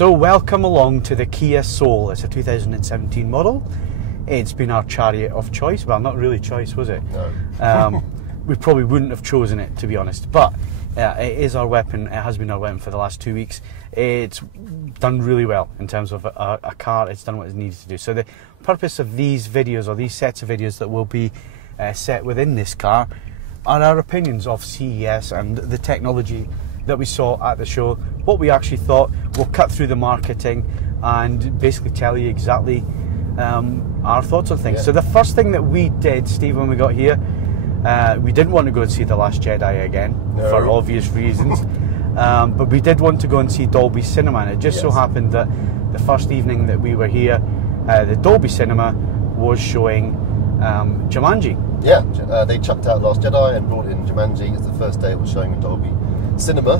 So welcome along to the Kia Soul. It's a 2017 model. It's been our chariot of choice. Well, not really choice, was it? No. We probably wouldn't have chosen it, to be honest. But it is our weapon. It has been our weapon for the last 2 weeks. It's done really well in terms of a car. It's done what it needed to do. So the purpose of these videos, or these sets of videos that will be set within this car, are our opinions of CES and the technology that we saw at the show, what we actually thought. We'll cut through the marketing and basically tell you exactly our thoughts on things. Yeah. So the first thing that we did, Steve, when we got here, we didn't want to go and see The Last Jedi again, for obvious reasons, but we did want to go and see Dolby Cinema, and it just so happened that the first evening that we were here, the Dolby Cinema was showing Jumanji. Yeah, they chucked out Last Jedi and brought in Jumanji. It's the first day it was showing in Dolby Cinema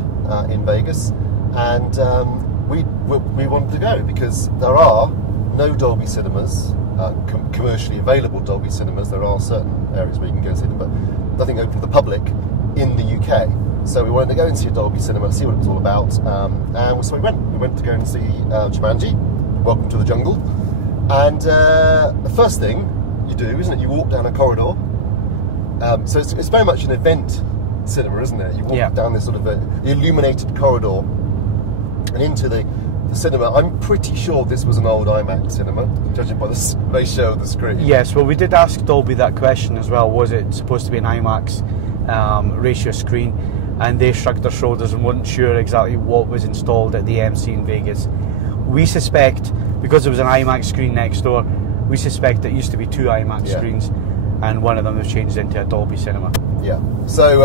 in Vegas, and we wanted to go because there are no Dolby Cinemas, commercially available Dolby Cinemas. There are certain areas where you can go and see them, but nothing open to the public in the UK. So we wanted to go and see a Dolby Cinema, see what it was all about, and so we went. We went to go and see Jumanji, Welcome to the Jungle, and the first thing you do, isn't it? You walk down a corridor. So it's very much an event cinema, isn't it? You walk down this sort of illuminated corridor and into the cinema. I'm pretty sure this was an old IMAX cinema, judging by the ratio of the screen. Yes, well, we did ask Dolby that question as well. Was it supposed to be an IMAX ratio screen? And they shrugged their shoulders and weren't sure exactly what was installed at the MC in Vegas. We suspect, because there was an IMAX screen next door, we suspect it used to be 2 IMAX screens, and one of them was changed into a Dolby Cinema. Yeah, so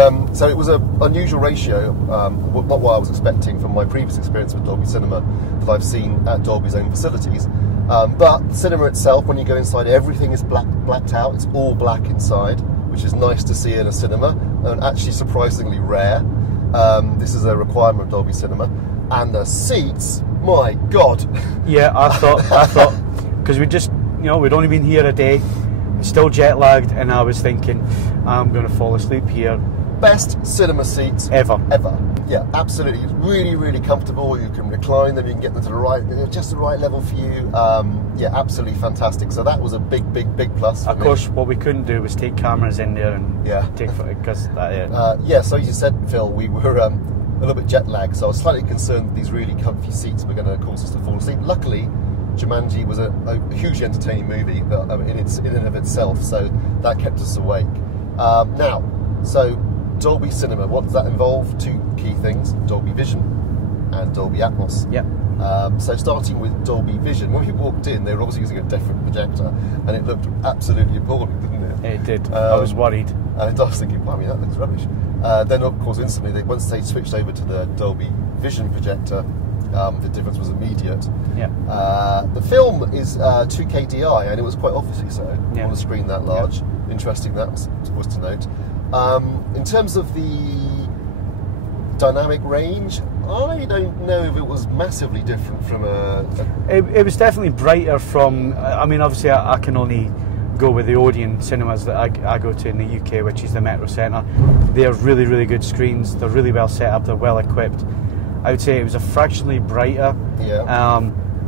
it was an unusual ratio, not what I was expecting from my previous experience with Dolby Cinema that I've seen at Dolby's own facilities. But the cinema itself, when you go inside, everything is blacked out. It's all black inside, which is nice to see in a cinema, and actually surprisingly rare. This is a requirement of Dolby Cinema. And the seats, my God. Yeah, I thought, because we'd only been here a day, still jet lagged, and I was thinking, I'm going to fall asleep here. Best cinema seats ever. Yeah, absolutely. It's really, really comfortable. You can recline them. You can get them to the right, just the right level for you. Yeah, absolutely fantastic. So that was a big plus. Of course, what we couldn't do was take cameras in there and take footage, because yeah. So as you said, Phil, we were a little bit jet lagged. So I was slightly concerned that these really comfy seats were going to cause us to fall asleep. Luckily, Jumanji was a hugely entertaining movie in and of itself, so that kept us awake. Now, so Dolby Cinema, what does that involve? 2 key things: Dolby Vision and Dolby Atmos. Yeah. So starting with Dolby Vision, when we walked in, they were obviously using a different projector, and it looked absolutely appalling, didn't it? It did. I was worried. And I was thinking, wow, that looks rubbish. Then, of course, instantly, once they switched over to the Dolby Vision projector, the difference was immediate. Yeah. The film is 2K DI, and it was quite obviously so on a screen that large. Yeah. Interesting, that was to note. In terms of the dynamic range, I don't know if it was massively different from It was definitely brighter from. I mean, obviously, I can only go with the Odeon cinemas that I go to in the UK, which is the Metro Centre. They are really, really good screens. They're really well set up. They're well equipped. I would say it was a fractionally brighter. Yeah.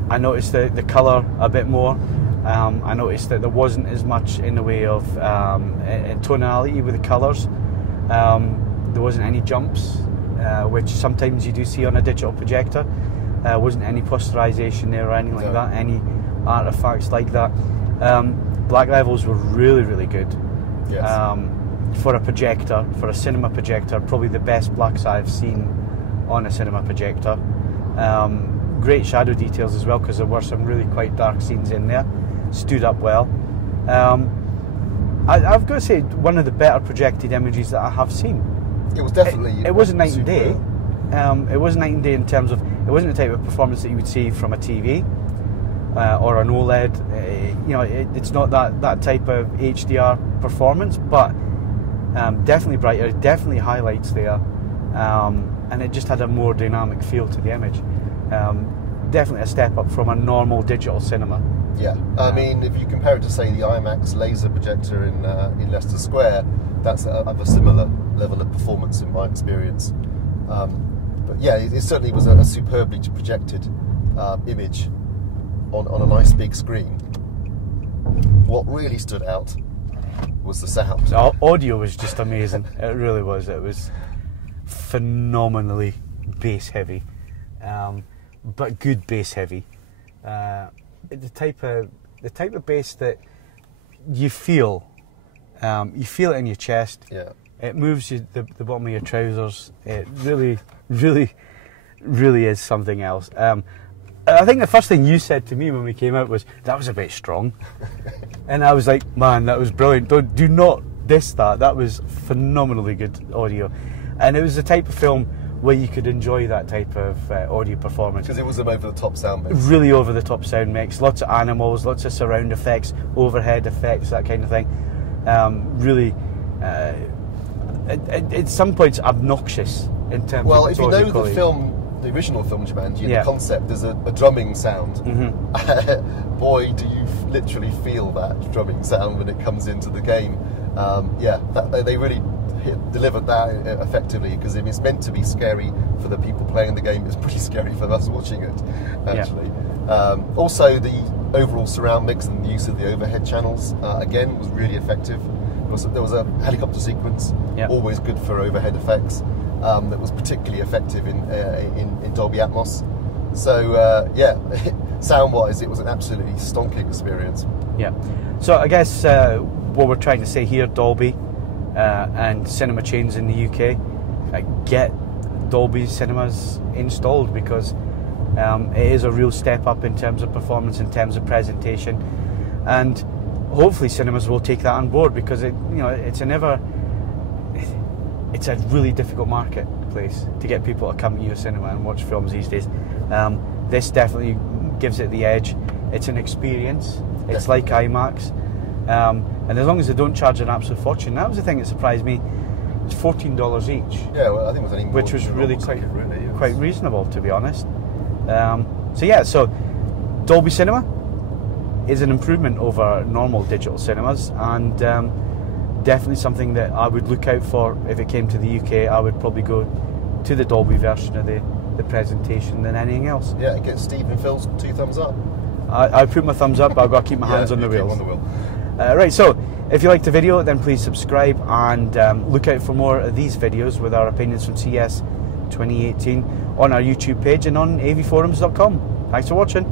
I noticed the colour a bit more. I noticed that there wasn't as much in the way of tonality with the colours. There wasn't any jumps, which sometimes you do see on a digital projector. Wasn't any posterisation there or anything like that, any artefacts like that. Black levels were really, really good. Yes. For a projector, for a cinema projector, probably the best blacks I've seen on a cinema projector. Great shadow details as well, because there were some really quite dark scenes in there. Stood up well. I've got to say, one of the better projected images that I have seen. It was definitely. It wasn't night and day. It wasn't night and day in terms of, it wasn't the type of performance that you would see from a TV or an OLED. It's not that type of HDR performance, but definitely brighter, definitely highlights there. And it just had a more dynamic feel to the image. Definitely a step up from a normal digital cinema. Yeah, I mean, if you compare it to, say, the IMAX laser projector in Leicester Square, that's of a similar level of performance in my experience. But yeah, it certainly was a superbly projected image on a nice big screen. What really stood out was the sound. The audio was just amazing. It really was. It was phenomenally bass heavy, but good bass heavy. The type of bass that you feel it in your chest. Yeah. It moves you the bottom of your trousers. It really, really, really is something else. I think the first thing you said to me when we came out was, that was a bit strong. And I was like, man, that was brilliant. Do not diss that. That was phenomenally good audio. And it was the type of film where you could enjoy that type of audio performance. Because it was an over-the-top sound mix. Really over-the-top sound mix. Lots of animals, lots of surround effects, overhead effects, that kind of thing. Really, at some points, obnoxious in terms of Well, if you know audio quality. the original film Jumanji, and Yeah. the concept, there's a drumming sound. Mm-hmm. Boy, do you literally feel that drumming sound when it comes into the game. They really delivered that effectively, because if it's meant to be scary for the people playing the game, it's pretty scary for us watching it, actually. Yeah. Also, the overall surround mix and the use of the overhead channels, again, was really effective. There was a helicopter sequence, always good for overhead effects, that was particularly effective in Dolby Atmos. So, sound-wise, it was an absolutely stonking experience. Yeah. So I guess what we're trying to say here, Dolby and cinema chains in the UK, get Dolby cinemas installed, because it is a real step up in terms of performance, in terms of presentation, and hopefully cinemas will take that on board, because it's a really difficult marketplace to get people to come to your cinema and watch films these days. This definitely gives it the edge. It's an experience. It's like IMAX, and as long as they don't charge an absolute fortune. That was the thing that surprised me. It's $14 each. Yeah, well, I think it was only more, which was really really quite reasonable, to be honest. So Dolby Cinema is an improvement over normal digital cinemas, and definitely something that I would look out for if it came to the UK. I would probably go to the Dolby version of the presentation than anything else. Yeah, it gets Steve and Phil's 2 thumbs up. I put my thumbs up, but I've got to keep my hands on the wheels. On the wheel. Right, so if you liked the video, then please subscribe, and look out for more of these videos with our opinions from CES 2018 on our YouTube page and on avforums.com. Thanks for watching.